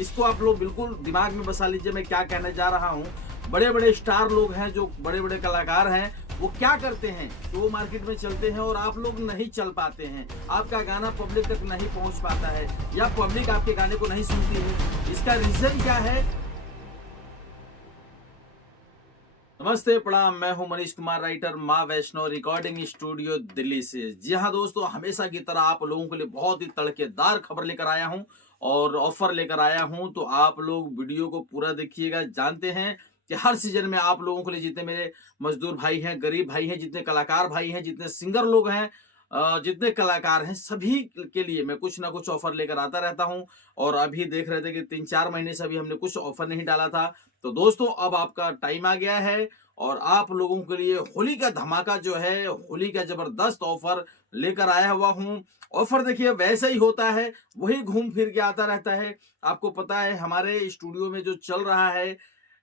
इसको आप लोग बिल्कुल दिमाग में बसा लीजिए मैं क्या कहने जा रहा हूँ। बड़े बड़े स्टार लोग हैं, जो बड़े बड़े कलाकार हैं, वो क्या करते हैं कि वो मार्केट में चलते हैं और आप लोग नहीं चल पाते हैं। आपका गाना पब्लिक तक नहीं पहुंच पाता है या पब्लिक आपके गाने को नहीं सुनती है। इसका रीजन क्या है? नमस्ते, प्रणाम। मैं हूं मनीष कुमार, राइटर, माँ वैष्णो रिकॉर्डिंग स्टूडियो दिल्ली से। जी हाँ दोस्तों, हमेशा की तरह आप लोगों के लिए बहुत ही तड़केदार खबर लेकर आया हूं और ऑफर लेकर आया हूं। तो आप लोग वीडियो को पूरा देखिएगा। जानते हैं कि हर सीजन में आप लोगों के लिए जितने मेरे मजदूर भाई हैं, गरीब भाई हैं, जितने कलाकार भाई हैं, जितने सिंगर लोग हैं, जितने कलाकार हैं, सभी के लिए मैं कुछ ना कुछ ऑफर लेकर आता रहता हूं। और अभी देख रहे थे कि 3-4 महीने से अभी हमने कुछ ऑफर नहीं डाला था। तो दोस्तों, अब आपका टाइम आ गया है और आप लोगों के लिए होली का धमाका जो है, होली का जबरदस्त ऑफर लेकर आया हुआ हूं। ऑफर देखिए वैसा ही होता है, वही घूम फिर के आता रहता है। आपको पता है हमारे स्टूडियो में जो चल रहा है,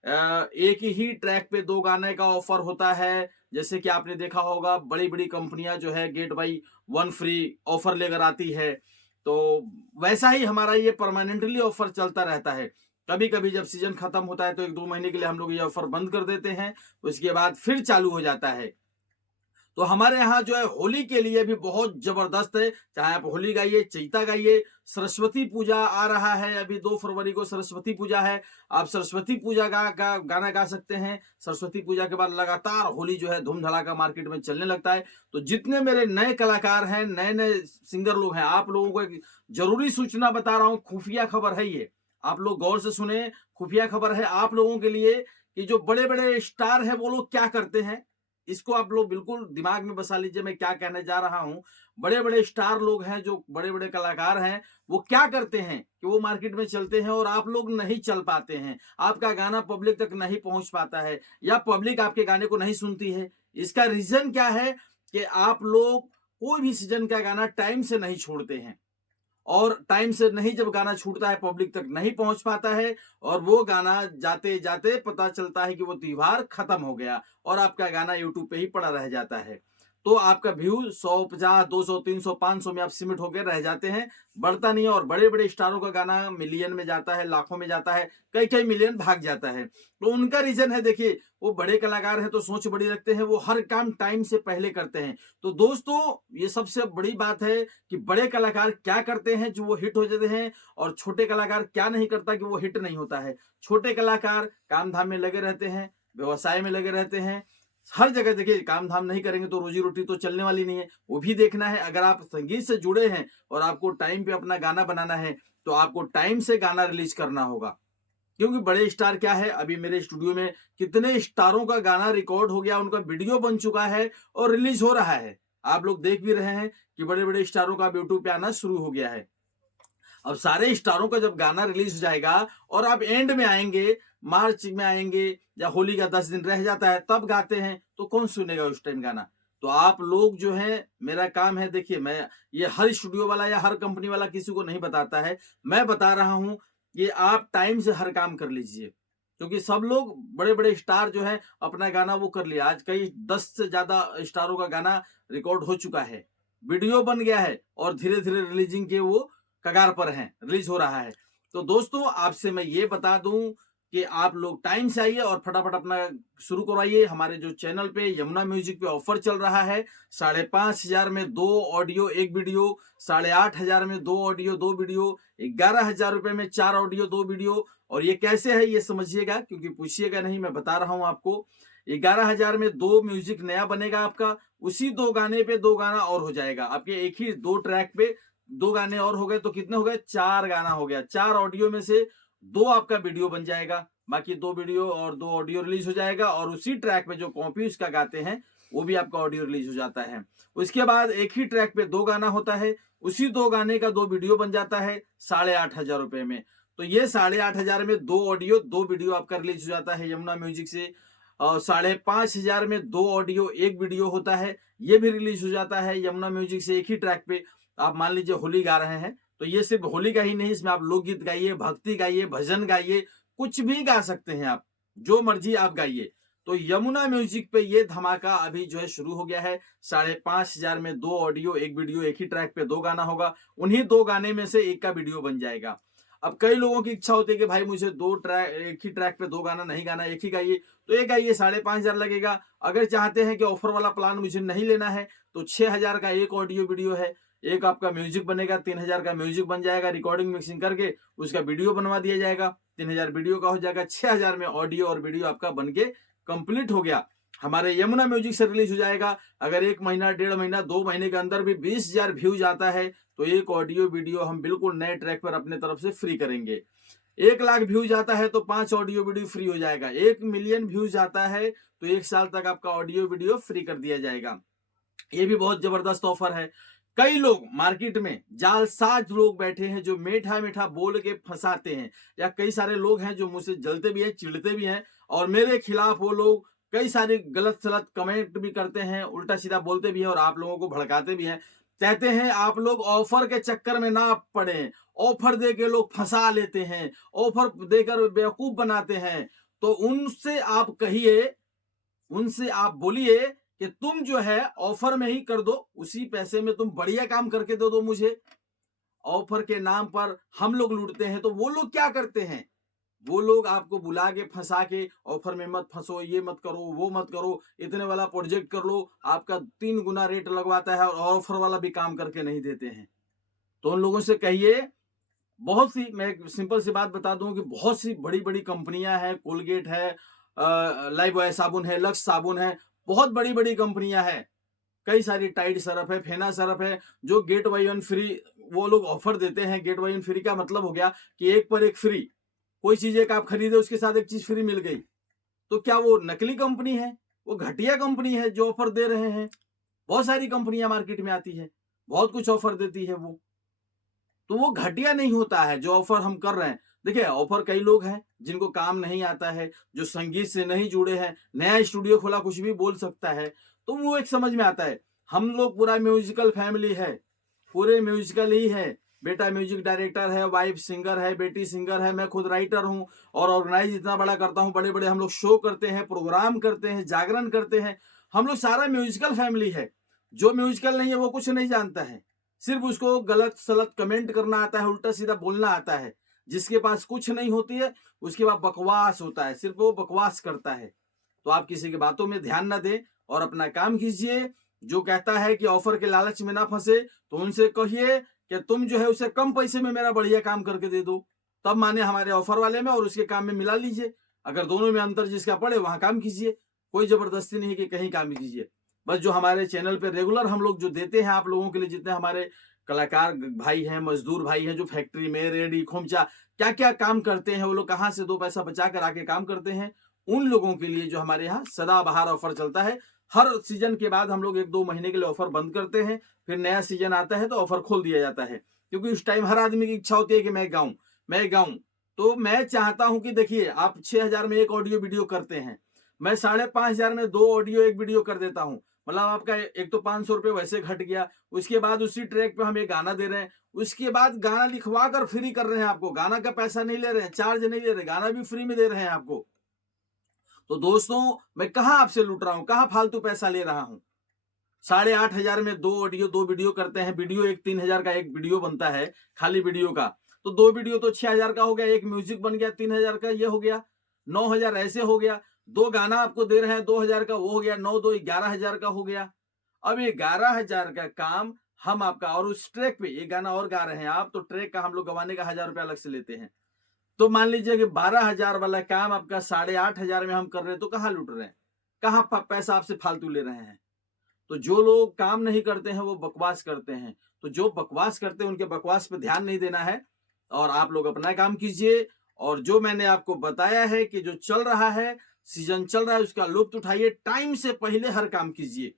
एक ही ट्रैक पे 2 गाने का ऑफर होता है। जैसे कि आपने देखा होगा, बड़ी बड़ी कंपनियां जो है get buy one free offer लेकर आती है। तो वैसा ही हमारा ये परमानेंटली ऑफर चलता रहता है। कभी कभी जब सीजन खत्म होता है तो 1-2 महीने के लिए हम लोग ये ऑफर बंद कर देते हैं, उसके बाद फिर चालू हो जाता है। तो हमारे यहाँ जो है होली के लिए भी बहुत जबरदस्त है। चाहे आप होली गाइए, चैता गाइए, सरस्वती पूजा आ रहा है, अभी 2 फरवरी को सरस्वती पूजा है। आप सरस्वती पूजा का गाना गा सकते हैं। सरस्वती पूजा के बाद लगातार होली जो है धूम धड़ाका मार्केट में चलने लगता है। तो जितने मेरे नए कलाकार हैं, नए नए सिंगर लोग हैं, आप लोगों को एक जरूरी सूचना बता रहा हूँ, खुफिया खबर है ये। आप लोग गौर से सुने, खुफिया खबर है आप लोगों के लिए कि जो बड़े बड़े स्टार है वो लोग क्या करते हैं। इसको आप लोग बिल्कुल दिमाग में बसा लीजिए मैं क्या कहने जा रहा हूं। बड़े बड़े स्टार लोग हैं, जो बड़े बड़े कलाकार हैं, वो क्या करते हैं कि वो मार्केट में चलते हैं और आप लोग नहीं चल पाते हैं। आपका गाना पब्लिक तक नहीं पहुंच पाता है या पब्लिक आपके गाने को नहीं सुनती है। इसका रीजन क्या है कि आप लोग कोई भी सीजन का गाना टाइम से नहीं छोड़ते हैं और टाइम से नहीं, जब गाना छूटता है पब्लिक तक नहीं पहुंच पाता है और वो गाना जाते जाते पता चलता है कि वो त्योहार खत्म हो गया और आपका गाना यूट्यूब पे ही पड़ा रह जाता है। तो आपका व्यू 150, 200, 300, 500 में आप सिमट होकर रह जाते हैं, बढ़ता नहीं है। और बड़े बड़े स्टारों का गाना मिलियन में जाता है, लाखों में जाता है, कई कई मिलियन भाग जाता है। तो उनका रीजन है, देखिए वो बड़े कलाकार हैं तो सोच बड़ी रखते हैं, वो हर काम टाइम से पहले करते हैं। तो दोस्तों, ये सबसे बड़ी बात है कि बड़े कलाकार क्या करते हैं जो वो हिट हो जाते हैं और छोटे कलाकार क्या नहीं करता कि वो हिट नहीं होता है। छोटे कलाकार काम धाम में लगे रहते हैं, व्यवसाय में लगे रहते हैं, हर जगह। देखिए, काम धाम नहीं करेंगे तो रोजी रोटी तो चलने वाली नहीं है, वो भी देखना है। अगर आप संगीत से जुड़े हैं और आपको टाइम पे अपना गाना बनाना है तो आपको टाइम से गाना रिलीज करना होगा। क्योंकि बड़े स्टार क्या है, अभी मेरे स्टूडियो में कितने स्टारों का गाना रिकॉर्ड हो गया, उनका वीडियो बन चुका है और रिलीज हो रहा है। आप लोग देख भी रहे हैं कि बड़े बड़े स्टारों का यूट्यूब पे आना शुरू हो गया है। अब सारे स्टारों का जब गाना रिलीज हो जाएगा और आप एंड में आएंगे, मार्च में आएंगे या होली का 10 दिन रह जाता है तब गाते हैं, तो कौन सुनेगा उस टाइम गाना। तो आप लोग जो है, मेरा काम है, देखिए मैं ये हर स्टूडियो वाला या हर कंपनी वाला किसी को नहीं बताता है। मैं बता रहा हूं कि आप टाइम से हर काम कर लीजिए, क्योंकि सब लोग बड़े बड़े स्टार जो है अपना गाना वो कर लिया। आज कई 10 से ज्यादा स्टारों का गाना रिकॉर्ड हो चुका है, वीडियो बन गया है और धीरे धीरे रिलीजिंग के वो कगार पर हैं, रिलीज हो रहा है। तो दोस्तों, आपसे मैं ये बता दूं कि आप लोग टाइम से आइए और फटाफट अपना शुरू करवाइए। हमारे जो चैनल पे यमुना म्यूजिक पे ऑफर चल रहा है, 5,500 में 2 ऑडियो 1 वीडियो, 8,500 में 2 ऑडियो 2 वीडियो, 11,000 रुपए में 4 ऑडियो 2 वीडियो। और ये कैसे है ये समझिएगा, क्योंकि पूछिएगा नहीं, मैं बता रहा हूं आपको। 11,000 में 2 म्यूजिक नया बनेगा आपका, उसी 2 गाने पे 2 गाना और हो जाएगा आपके। एक ही 2 ट्रैक पे 2 गाने और हो गए तो कितने हो गए, 4 गाना हो गया। 4 ऑडियो में से 2 आपका वीडियो बन जाएगा, बाकी 2 वीडियो और 2 ऑडियो रिलीज हो जाएगा। और उसी ट्रैक पे जो कॉपी उसका गाते हैं वो भी आपका ऑडियो रिलीज हो जाता है। उसके बाद एक ही ट्रैक पे 2 गाना होता है, उसी 2 गाने का 2 वीडियो बन जाता है 8,500 रुपए में। तो ये 8,500 में 2 ऑडियो 2 वीडियो आपका रिलीज हो जाता है यमुना म्यूजिक से। और 5,500 में 2 ऑडियो 1 वीडियो होता है, ये भी रिलीज हो जाता है यमुना म्यूजिक से एक ही ट्रैक पे। आप मान लीजिए होली गा रहे हैं तो ये सिर्फ होली का ही नहीं, इसमें आप लोकगीत गाइए, भक्ति गाइए, भजन गाइए, कुछ भी गा सकते हैं आप, जो मर्जी आप गाइए। तो यमुना म्यूजिक पे ये धमाका अभी जो है शुरू हो गया है। 5,500 में 2 ऑडियो 1 वीडियो, एक ही ट्रैक पे 2 गाना होगा, उन्हीं 2 गाने में से एक का वीडियो बन जाएगा। अब कई लोगों की इच्छा होती है कि भाई मुझे दो ट्रैक, एक ही ट्रैक पे दो गाना नहीं गाना, एक ही गाइए, तो एक गाइए 5,500 लगेगा। अगर चाहते हैं कि ऑफर वाला प्लान मुझे नहीं लेना है तो 6,000 का एक ऑडियो वीडियो है, एक आपका म्यूजिक बनेगा, 3,000 का म्यूजिक बन जाएगा, रिकॉर्डिंग मिक्सिंग करके उसका वीडियो बनवा दिया जाएगा, 3,000 वीडियो का हो जाएगा, 6,000 में ऑडियो और वीडियो आपका बन के कंप्लीट हो गया। हमारे यमुना म्यूजिक से रिलीज हो जाएगा। अगर 1 महीना, 1.5 महीना, 2 महीने के अंदर भी 20,000 व्यूज आता है तो एक ऑडियो वीडियो हम बिल्कुल नए ट्रैक पर अपने तरफ से फ्री करेंगे। 1 लाख व्यूज आता है तो 5 ऑडियो वीडियो फ्री हो जाएगा। 1 मिलियन व्यूज आता है तो 1 साल तक आपका ऑडियो वीडियो फ्री कर दिया जाएगा। ये भी बहुत जबरदस्त ऑफर है। कई लोग मार्केट में जालसाज लोग बैठे हैं जो मीठा मीठा बोल के फंसाते हैं, या कई सारे लोग हैं जो मुझसे जलते भी हैं, चिढ़ते भी हैं, और मेरे खिलाफ वो लोग कई सारे गलत सलत कमेंट भी करते हैं, उल्टा सीधा बोलते भी हैं और आप लोगों को भड़काते भी हैं। कहते हैं आप लोग ऑफर के चक्कर में ना पड़े, ऑफर दे के लोग फंसा लेते हैं, ऑफर देकर बेवकूफ बनाते हैं। तो उनसे आप कहिए, उनसे आप बोलिए कि तुम जो है ऑफर में ही कर दो, उसी पैसे में तुम बढ़िया काम करके दे दो मुझे। ऑफर के नाम पर हम लोग लूटते हैं, तो वो लोग क्या करते हैं, वो लोग आपको बुला के फंसा के ऑफर में मत फंसो, ये मत करो, वो मत करो, इतने वाला प्रोजेक्ट कर लो, आपका 3 गुना रेट लगवाता है और ऑफर वाला भी काम करके नहीं देते हैं। तो उन लोगों से कहिए, बहुत सी, मैं एक सिंपल सी बात बता दूं कि बहुत सी बड़ी बड़ी कंपनियां हैं, कोलगेट है, लाइफ बॉय साबुन है, लक्स साबुन है, बहुत बड़ी बड़ी कंपनियां हैं, कई सारी टाइड सरफ है, फेना सरफ है, जो गेट बाई वन फ्री वो लोग ऑफर देते हैं। गेट बाई वन फ्री का मतलब हो गया कि एक पर एक फ्री, कोई चीज एक आप खरीदे उसके साथ एक चीज फ्री मिल गई। तो क्या वो नकली कंपनी है? वो घटिया कंपनी है जो ऑफर दे रहे हैं। बहुत सारी कंपनियां मार्केट में आती है, बहुत कुछ ऑफर देती है वो, तो वो घटिया नहीं होता है जो ऑफर हम कर रहे हैं। देखिए ऑफर कई लोग हैं जिनको काम नहीं आता है, जो संगीत से नहीं जुड़े हैं, नया स्टूडियो खोला कुछ भी बोल सकता है, तो वो एक समझ में आता है। हम लोग पूरा म्यूजिकल फैमिली है, पूरे म्यूजिकल ही है। बेटा म्यूजिक डायरेक्टर है, वाइफ सिंगर है, बेटी सिंगर है, मैं खुद राइटर हूँ, और ऑर्गेनाइज इतना बड़ा करता हूँ, बड़े बड़े हम लोग शो करते हैं, प्रोग्राम करते हैं, जागरण करते हैं। हम लोग सारा म्यूजिकल फैमिली है। जो म्यूजिकल नहीं है वो कुछ नहीं जानता है, सिर्फ उसको गलत सलत कमेंट करना आता है, उल्टा सीधा बोलना आता है। जिसके पास कुछ नहीं होती है उसके पास बकवास होता है, सिर्फ वो बकवास करता है। तो आप किसी की बातों में ध्यान ना दें और अपना काम कीजिए। जो कहता है कि ऑफर के लालच में ना फंसे, तो उनसे कहिए कि तुम जो है उसे कम पैसे में मेरा बढ़िया काम करके दे दो, तब माने हमारे ऑफर वाले में और उसके काम में मिला लीजिए। अगर दोनों में अंतर जिसका पड़े वहां काम कीजिए, कोई जबरदस्ती नहीं कि कहीं काम कीजिए। बस जो हमारे चैनल पे रेगुलर हम लोग जो देते हैं आप लोगों के लिए, जितने हमारे कलाकार भाई हैं, मजदूर भाई हैं, जो फैक्ट्री में रेडी खोमचा क्या क्या काम करते हैं, वो लोग कहाँ से 2 पैसा बचा कर आके काम करते हैं, उन लोगों के लिए जो हमारे यहाँ सदाबहार ऑफर चलता है। हर सीजन के बाद हम लोग 1-2 महीने के लिए ऑफर बंद करते हैं, फिर नया सीजन आता है तो ऑफर खोल दिया जाता है, क्योंकि उस टाइम हर आदमी की इच्छा होती है कि मैं गाऊं, मैं गाऊं। तो मैं चाहता हूं कि देखिए आप 6,000 में एक ऑडियो वीडियो करते हैं, मैं 5,500 में 2 ऑडियो एक वीडियो कर देता हूं। मतलब आपका एक तो 500 रुपये वैसे घट गया, उसके बाद उसी ट्रैक पे हम एक गाना दे रहे हैं, उसके बाद गाना लिखवा कर फ्री कर रहे हैं आपको, गाना का पैसा नहीं ले रहे हैं, चार्ज नहीं ले रहे, गाना भी फ्री में दे रहे हैं आपको। तो दोस्तों मैं कहां आपसे लूट रहा हूं, कहां फालतू पैसा ले रहा हूं। 8,500 में 2 ऑडियो 2 वीडियो करते हैं, वीडियो एक 3,000 का एक वीडियो बनता है, खाली वीडियो का, तो 2 वीडियो तो 6,000 का हो गया, एक म्यूजिक बन गया 3,000 का, ये हो गया 9,000, ऐसे हो गया। 2 गाना आपको दे रहे हैं 2,000 का, वो हो गया 9 2 11,000 का हो गया। अब 11,000 का काम हम आपका, और उस ट्रैक पे ये गाना और गा रहे हैं आप, तो ट्रैक का हम लोग गवाने का 1,000 रुपया अलग से लेते हैं। तो मान लीजिए कि 12,000 वाला काम आपका 8,500 में हम कर रहे हैं, तो कहाँ लूट रहे हैं, कहाँ पैसा आपसे फालतू ले रहे हैं। तो जो लोग काम नहीं करते हैं वो बकवास करते हैं, तो जो बकवास करते हैं उनके बकवास पे ध्यान नहीं देना है, और आप लोग अपना काम कीजिए। और जो मैंने आपको बताया है कि जो चल रहा है, सीजन चल रहा है, उसका लुत्फ उठाइए, टाइम से पहले हर काम कीजिए,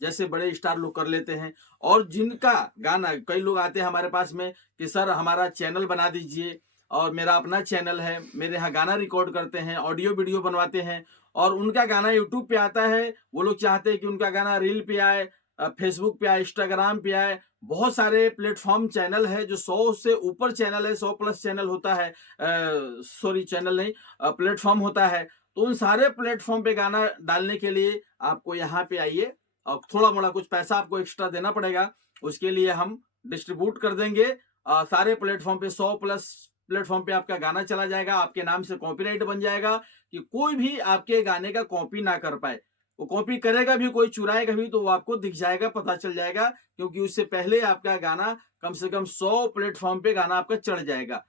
जैसे बड़े स्टार लोग कर लेते हैं। और जिनका गाना, कई लोग आते हैं हमारे पास में कि सर हमारा चैनल बना दीजिए, और मेरा अपना चैनल है, मेरे यहाँ गाना रिकॉर्ड करते हैं, ऑडियो वीडियो बनवाते हैं, और उनका गाना यूट्यूब पे आता है, वो लोग चाहते हैं कि उनका गाना रील पे आए, फेसबुक पे आए, इंस्टाग्राम पे आए। बहुत सारे प्लेटफॉर्म चैनल है, जो 100 से ऊपर चैनल है, 100 प्लस चैनल होता है, सॉरी चैनल नहीं, प्लेटफॉर्म होता है। तो उन सारे प्लेटफॉर्म पे गाना डालने के लिए आपको यहाँ पे आइए, और थोड़ा मोड़ा कुछ पैसा आपको एक्स्ट्रा देना पड़ेगा, उसके लिए हम डिस्ट्रीब्यूट कर देंगे सारे प्लेटफॉर्म पे, 100 प्लस प्लेटफॉर्म पे आपका गाना चला जाएगा, आपके नाम से कॉपीराइट बन जाएगा कि कोई भी आपके गाने का कॉपी ना कर पाए। वो कॉपी करेगा भी, कोई चुराएगा भी तो वो आपको दिख जाएगा, पता चल जाएगा, क्योंकि उससे पहले आपका गाना कम से कम 100 प्लेटफॉर्म पे गाना आपका चढ़ जाएगा।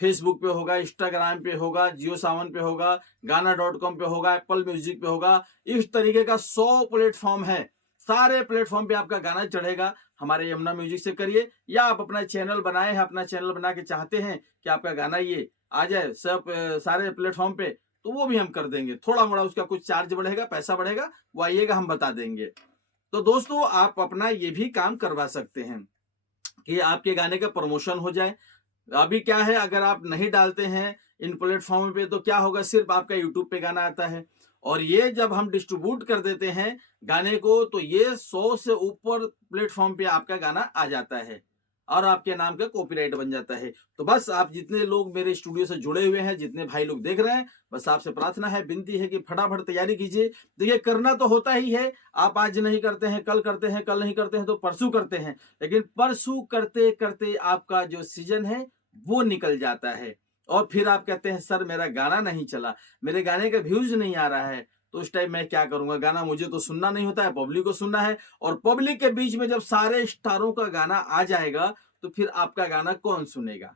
फेसबुक पे होगा, इंस्टाग्राम पे होगा, जियो सावन पे होगा, गाना.com पे होगा, एप्पल म्यूजिक पे होगा। इस तरीके का 100 प्लेटफॉर्म है। सारे प्लेटफॉर्म पे आपका गाना चढ़ेगा। हमारे यमुना म्यूजिक से करिए, या आप अपना चैनल बनाए हैं, अपना चैनल बना के चाहते हैं कि आपका गाना ये आ जाए सब सारे प्लेटफॉर्म पे, तो वो भी हम कर देंगे। थोड़ा मोड़ा उसका कुछ चार्ज बढ़ेगा, पैसा बढ़ेगा, वो आइएगा, हम बता देंगे। तो दोस्तों, आप अपना ये भी काम करवा सकते हैं कि आपके गाने का प्रमोशन हो जाए। अभी क्या है, अगर आप नहीं डालते हैं इन प्लेटफॉर्म पे तो क्या होगा, सिर्फ आपका यूट्यूब पे गाना आता है, और ये जब हम डिस्ट्रीब्यूट कर देते हैं गाने को तो ये 100 से ऊपर प्लेटफॉर्म पे आपका गाना आ जाता है और आपके नाम का कॉपीराइट बन जाता है। तो बस आप जितने लोग मेरे स्टूडियो से जुड़े हुए हैं, जितने भाई लोग देख रहे हैं, बस आपसे प्रार्थना है, विनती है कि फटाफट तैयारी कीजिए। देखिए, करना तो होता ही है। आप आज नहीं करते हैं, कल करते हैं, कल नहीं करते हैं तो परसों करते हैं, लेकिन परसों करते करते आपका जो सीजन है वो निकल जाता है, और फिर आप कहते हैं सर मेरा गाना नहीं चला, मेरे गाने का व्यूज नहीं आ रहा है, तो उस टाइम मैं क्या करूंगा? गाना मुझे तो सुनना नहीं होता है, पब्लिक को सुनना है, और पब्लिक के बीच में जब सारे स्टारों का गाना आ जाएगा तो फिर आपका गाना कौन सुनेगा?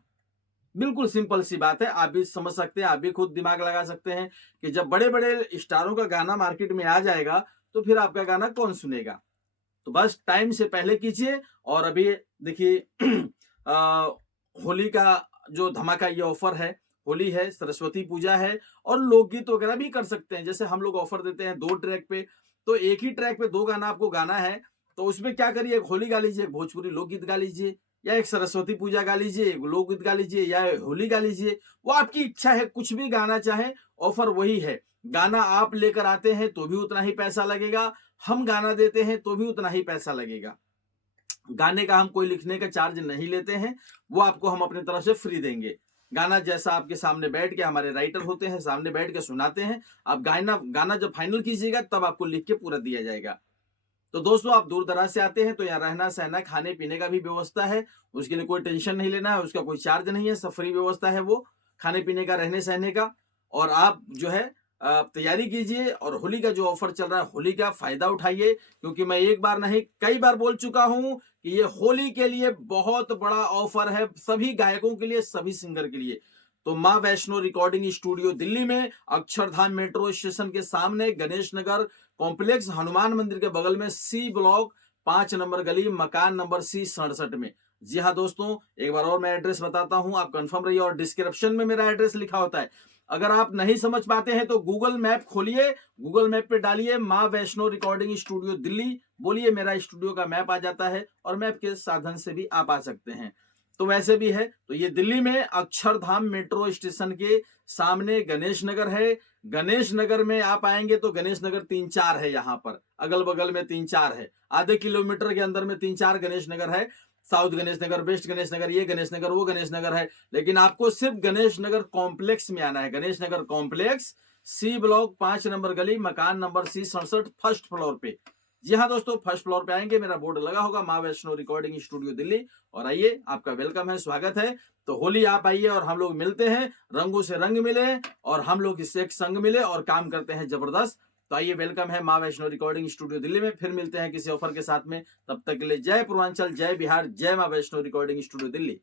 बिल्कुल सिंपल सी बात है, आप भी समझ सकते हैं, आप भी खुद दिमाग लगा सकते हैं कि जब बड़े बड़े स्टारों का गाना मार्केट में आ जाएगा तो फिर आपका गाना कौन सुनेगा? तो बस टाइम से पहले कीजिए। और अभी देखिए होली का जो धमाका ये ऑफर है, होली है, सरस्वती पूजा है, और लोकगीत वगैरह भी कर सकते हैं। जैसे हम लोग ऑफर देते हैं 2 ट्रैक पे, तो एक ही ट्रैक पे 2 गाना आपको गाना है, तो उसमें क्या करिए, एक होली गा लीजिए, एक भोजपुरी लोकगीत गा लीजिए, या एक सरस्वती पूजा गा लीजिए, एक लोकगीत गा लीजिए, या होली गा लीजिए। वो आपकी इच्छा है, कुछ भी गाना चाहे, ऑफर वही है। गाना आप लेकर आते हैं तो भी उतना ही पैसा लगेगा, हम गाना देते हैं तो भी उतना ही पैसा लगेगा। गाने का हम कोई लिखने का चार्ज नहीं लेते हैं, वो आपको हम अपनी तरफ से फ्री देंगे। गाना जैसा आपके सामने बैठ के, हमारे राइटर होते हैं, सामने बैठ के सुनाते हैं, आप गाना गाना जब फाइनल कीजिएगा तब आपको लिख के पूरा दिया जाएगा। तो दोस्तों, आप दूर दराज से आते हैं तो यहाँ रहना सहना खाने पीने का भी व्यवस्था है, उसके लिए कोई टेंशन नहीं लेना है, उसका कोई चार्ज नहीं है, सब फ्री व्यवस्था है वो खाने पीने का, रहने सहने का। और आप जो है तैयारी कीजिए, और होली का जो ऑफर चल रहा है, होली का फायदा उठाइए, क्योंकि मैं एक बार नहीं कई बार बोल चुका हूं कि ये होली के लिए बहुत बड़ा ऑफर है, सभी गायकों के लिए, सभी सिंगर के लिए। तो माँ वैष्णो रिकॉर्डिंग स्टूडियो दिल्ली में अक्षरधाम मेट्रो स्टेशन के सामने गणेश नगर कॉम्प्लेक्स, हनुमान मंदिर के बगल में, सी ब्लॉक 5 नंबर गली, मकान नंबर C67 में। जी हाँ दोस्तों, एक बार और मैं एड्रेस बताता हूं, आप कंफर्म रहिए, और डिस्क्रिप्शन में मेरा एड्रेस लिखा होता है। अगर आप नहीं समझ पाते हैं तो गूगल मैप खोलिए, गूगल मैप पे डालिए माँ वैष्णो रिकॉर्डिंग स्टूडियो दिल्ली, बोलिए मेरा स्टूडियो का मैप आ जाता है, और मैप के साधन से भी आप आ सकते हैं। तो वैसे भी है, तो ये दिल्ली में अक्षरधाम मेट्रो स्टेशन के सामने गणेश नगर है। गणेश नगर में आप आएंगे तो गणेश नगर 3-4 है, यहाँ पर अगल बगल में 3-4 है, आधे किलोमीटर के अंदर में 3-4 गणेश नगर है। साउथ गणेश नगर, वेस्ट गणेश नगर, ये गणेश नगर, वो गणेश नगर है, लेकिन आपको सिर्फ गणेश नगर कॉम्प्लेक्स में आना है। Ganesh Nagar complex, C block 5 number गली, मकान नंबर C67, फर्स्ट फ्लोर पे। जी हाँ दोस्तों, फर्स्ट फ्लोर पे आएंगे, मेरा बोर्ड लगा होगा माँ वैष्णो रिकॉर्डिंग स्टूडियो दिल्ली, और आइए, आपका वेलकम है, स्वागत है। तो होली आप आइए और हम लोग मिलते हैं, रंगों से रंग मिले और हम लोग इससे एक संग मिले और काम करते हैं जबरदस्त। तो आइए, वेलकम है माँ वैष्णो रिकॉर्डिंग स्टूडियो दिल्ली में, फिर मिलते हैं किसी ऑफर के साथ में। तब तक के लिए जय पूर्वांचल, जय बिहार, जय माँ वैष्णो रिकॉर्डिंग स्टूडियो दिल्ली।